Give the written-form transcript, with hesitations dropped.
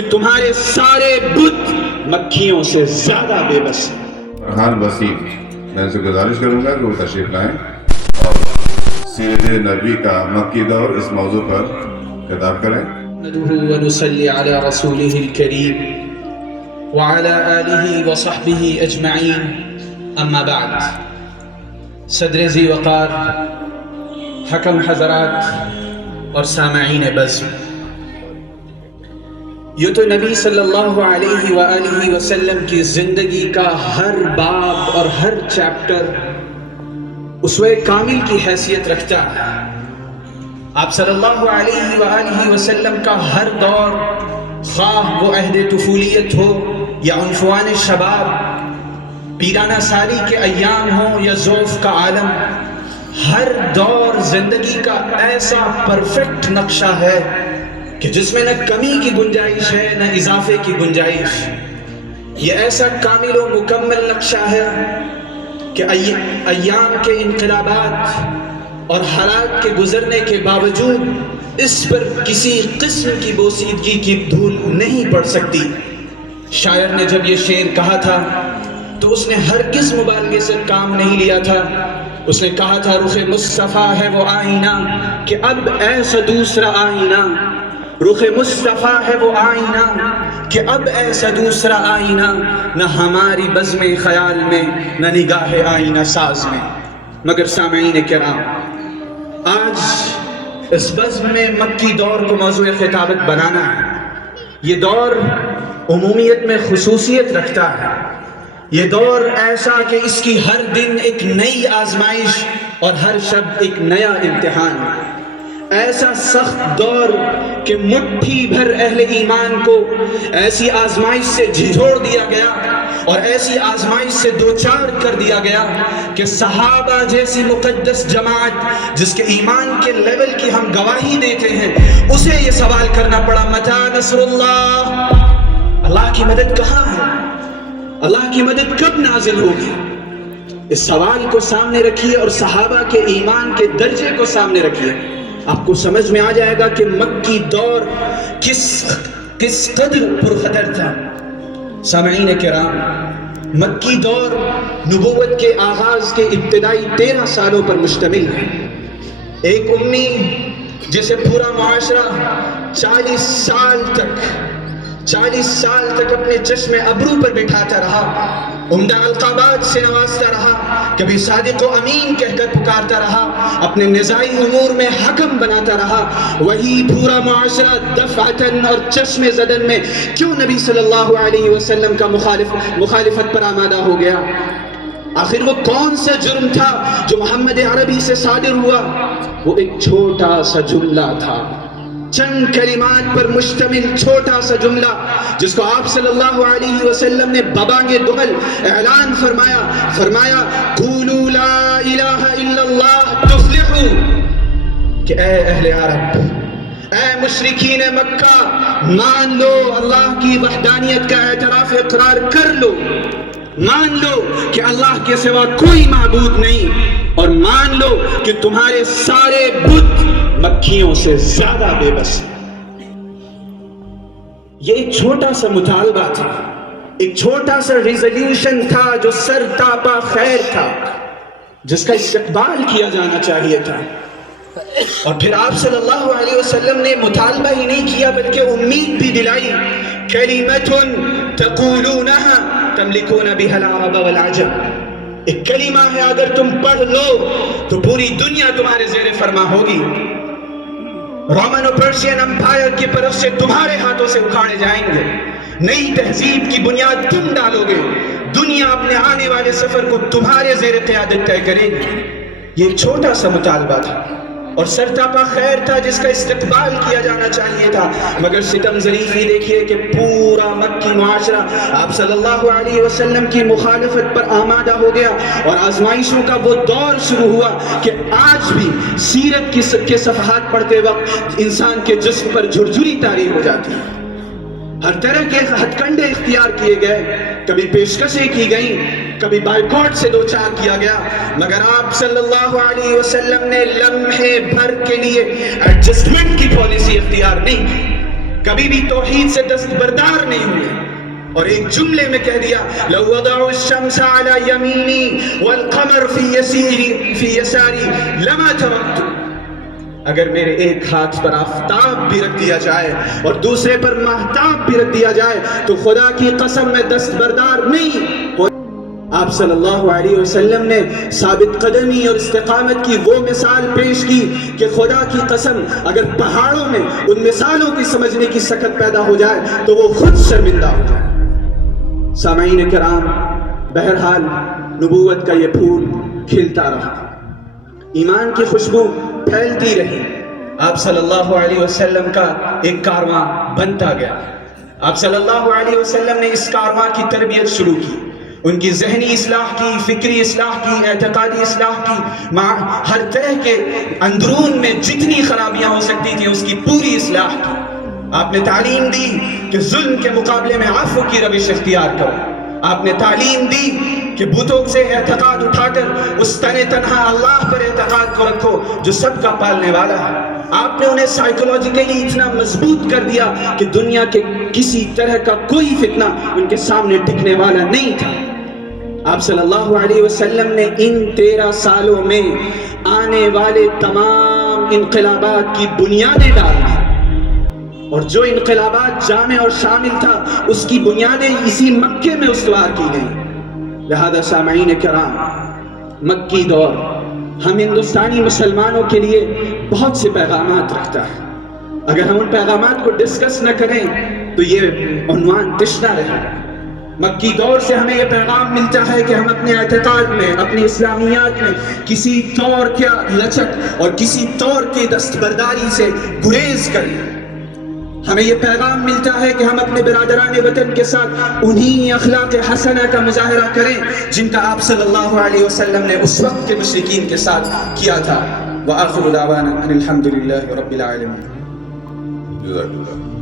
کہ تمہارے سارے بت مکھیوں سے زیادہ بے بس ہیں۔ فرحان وسیم، میں ان سے گزارش کروں گا کہ وہ تشریف لائیں اور سیرت نبی کا مکی دور اس موضوع پر خطاب کریں۔ نحمده ونصلي على رسوله الكريم وعلى آله وصحبه أجمعين، أما بعد۔ صدر ذی وقار، حکم حضرات اور سامعین بزم، یہ تو نبی صلی اللہ علیہ وآلہ وسلم کی زندگی کا ہر باب اور ہر چیپٹر اسوہ کامل کی حیثیت رکھتا ہے۔ آپ صلی اللہ علیہ وآلہ وسلم کا ہر دور، خواہ وہ عہد طفولیت ہو یا عنفوان شباب، پیرانہ سالی کے ایام ہوں یا ضعف کا عالم، ہر دور زندگی کا ایسا پرفیکٹ نقشہ ہے کہ جس میں نہ کمی کی گنجائش ہے نہ اضافے کی گنجائش۔ یہ ایسا کامل و مکمل نقشہ ہے کہ ایام کے انقلابات اور حالات کے گزرنے کے باوجود اس پر کسی قسم کی بوسیدگی کی دھول نہیں پڑ سکتی۔ شاعر نے جب یہ شعر کہا تھا تو اس نے ہرگز مبالغے سے کام نہیں لیا تھا۔ اس نے کہا تھا رخ مصطفیٰ ہے وہ آئینہ کہ اب ایسا دوسرا آئینہ، رخ مصطفیٰ ہے وہ آئینہ کہ اب ایسا دوسرا آئینہ، نہ ہماری بزم خیال میں نہ نگاہ آئینہ ساز میں۔ مگر سامعین کرام، آج اس بزم میں مکی دور کو موضوع خطابت بنانا ہے۔ یہ دور عمومیت میں خصوصیت رکھتا ہے۔ یہ دور ایسا کہ اس کی ہر دن ایک نئی آزمائش اور ہر شب ایک نیا امتحان ہے۔ ایسا سخت دور کہ مٹھی بھر اہل ایمان کو ایسی آزمائش سے جھنجھوڑ دیا گیا اور ایسی آزمائش سے دوچار کر دیا گیا کہ صحابہ جیسی مقدس جماعت جس کے ایمان کے لیول کی ہم گواہی دیتے ہیں، اسے یہ سوال کرنا پڑا، متی نصر اللہ، اللہ کی مدد کہاں ہے؟ اللہ کی مدد کب نازل ہوگی؟ اس سوال کو سامنے رکھیے اور صحابہ کے ایمان کے درجے کو سامنے رکھیے، آپ کو سمجھ میں آ جائے گا کہ مکی دور کس قدر پرخطر تھا۔ سامعین کرام، مکی دور نبوت کے آغاز کے ابتدائی 13 سالوں پر مشتمل ہے۔ ایک امی جسے پورا معاشرہ 40 سال تک اپنے چشم ابرو پر بٹھاتا رہا، عمدہ القابات سے نوازتا رہا، کبھی صادق و امین کہہ کر پکارتا رہا، اپنے نزاعی امور میں حکم بناتا رہا، وہی پورا معاشرہ دفعتاً اور چشم زدن میں کیوں نبی صلی اللہ علیہ وسلم کا مخالفت پر آمادہ ہو گیا؟ آخر وہ کون سا جرم تھا جو محمد عربی سے صادر ہوا؟ وہ ایک چھوٹا سا جملہ تھا، چند کلمات پر مشتمل چھوٹا سا جملہ جس کو آپ صلی اللہ علیہ وسلم نے ببانگ دغل اعلان فرمایا قولوا لا الہ الا اللہ تفلحوا، کہ اے اہل عرب، اے مشرکین مکہ، مان لو اللہ کی وحدانیت کا اعتراف اقرار کر لو، مان لو کہ اللہ کے سوا کوئی معبود نہیں، اور مان لو کہ تمہارے سارے بت مکھیوں سے زیادہ بے بس ہیں۔ یہ ایک چھوٹا سا مطالبہ تھا، ایک چھوٹا سا ریزولوشن تھا جو سر تاپا خیر تھا، جس کا استقبال کیا جانا چاہیے تھا۔ اور پھر آپ صلی اللہ علیہ وسلم نے مطالبہ ہی نہیں کیا بلکہ امید بھی دلائی، کلمۃ تقولونہا تملکون بہا العرب والعجم، ایک کلمہ ہے اگر تم پڑھ لو تو پوری دنیا تمہارے زیر فرما ہوگی، رومن و پرشین امپائر کی طرف سے تمہارے ہاتھوں سے اکھاڑے جائیں گے، نئی تہذیب کی بنیاد تم ڈالو گے، دنیا اپنے آنے والے سفر کو تمہارے زیر قیادت طے کرے گی۔ یہ چھوٹا سا مطالبہ تھا اور سرتاپا خیر تھا جس کا استقبال کیا جانا چاہیے تھا، مگر ستم ظریفی دیکھیے کہ پورا مکی معاشرہ آپ صلی اللہ علیہ وسلم کی مخالفت پر آمادہ ہو گیا، اور آزمائشوں کا وہ دور شروع ہوا کہ آج بھی سیرت کے صفحات پڑھتے وقت انسان کے جسم پر جھرجھری طاری ہو جاتی ہے۔ ہر طرح کے ہتھ کنڈے اختیار کیے گئے، کبھی پیشکشیں کی گئیں، کبھی بائیکاٹ سے دوچار کیا گیا، مگر آپ صلی اللہ علیہ وسلم نے لمحے بھر کے لیے ایڈجسٹمنٹ کی پالیسی اختیار نہیں کی۔ کبھی بھی توحید سے دستبردار نہیں ہوئے، اور ایک جملے میں کہہ دیا لو وضعوا الشمس على يميني والقمر في يساري لما تركت، اگر میرے ایک ہاتھ پر آفتاب بھی رکھ دیا جائے اور دوسرے پر مہتاب بھی رکھ دیا جائے تو خدا کی قسم میں دستبردار نہیں۔ آپ صلی اللہ علیہ وسلم نے ثابت قدمی اور استقامت کی وہ مثال پیش کی کہ خدا کی قسم اگر پہاڑوں میں ان مثالوں کی سمجھنے کی سکت پیدا ہو جائے تو وہ خود شرمندہ ہو جائے۔ سامعین کرام، بہرحال نبوت کا یہ پھول کھلتا رہا، ایمان کی خوشبو پھیلتی رہی، آپ صلی اللہ علیہ وسلم کا ایک کارواں بنتا گیا۔ آپ صلی اللہ علیہ وسلم نے اس کارواں کی تربیت شروع کی، ان کی ذہنی اصلاح کی، فکری اصلاح کی، اعتقادی اصلاح کی، ہر طرح کے اندرون میں جتنی خرابیاں ہو سکتی تھیں اس کی پوری اصلاح کی۔ آپ نے تعلیم دی کہ ظلم کے مقابلے میں عفو کی روش اختیار کرو، آپ نے تعلیم دی کہ بتوں سے اعتقاد اٹھا کر اس تنہا اللہ پر اعتقاد کو رکھو جو سب کا پالنے والا ہے۔ آپ نے انہیں سائیکولوجیکلی اتنا مضبوط کر دیا کہ دنیا کے کسی طرح کا کوئی فتنہ ان کے سامنے ٹکنے والا نہیں تھا۔ آپ صلی اللہ علیہ وسلم نے ان 13 سالوں میں آنے والے تمام انقلابات کی بنیادیں ڈال دی، اور جو انقلابات جامع اور شامل تھا اس کی بنیادیں اسی مکے میں استوار کی گئیں۔ لہذا سامعین کرام، مکی دور ہم ہندوستانی مسلمانوں کے لیے بہت سے پیغامات رکھتا ہے، اگر ہم ان پیغامات کو ڈسکس نہ کریں تو یہ عنوان تشنا رہے گا۔ مکی دور سے ہمیں یہ پیغام ملتا ہے کہ ہم اپنے اعتقاد میں، اپنی اسلامیات میں کسی طور کیا لچک اور کسی طور کی دستبرداری سے گریز کریں۔ ہمیں یہ پیغام ملتا ہے کہ ہم اپنے برادران وطن کے ساتھ انہی اخلاق حسنہ کا مظاہرہ کریں جن کا آپ صلی اللہ علیہ وسلم نے اس وقت کے مشرکین کے ساتھ کیا تھا۔ وآخر دعوانا ان الحمد للہ رب العالمین۔ جزاک اللہ۔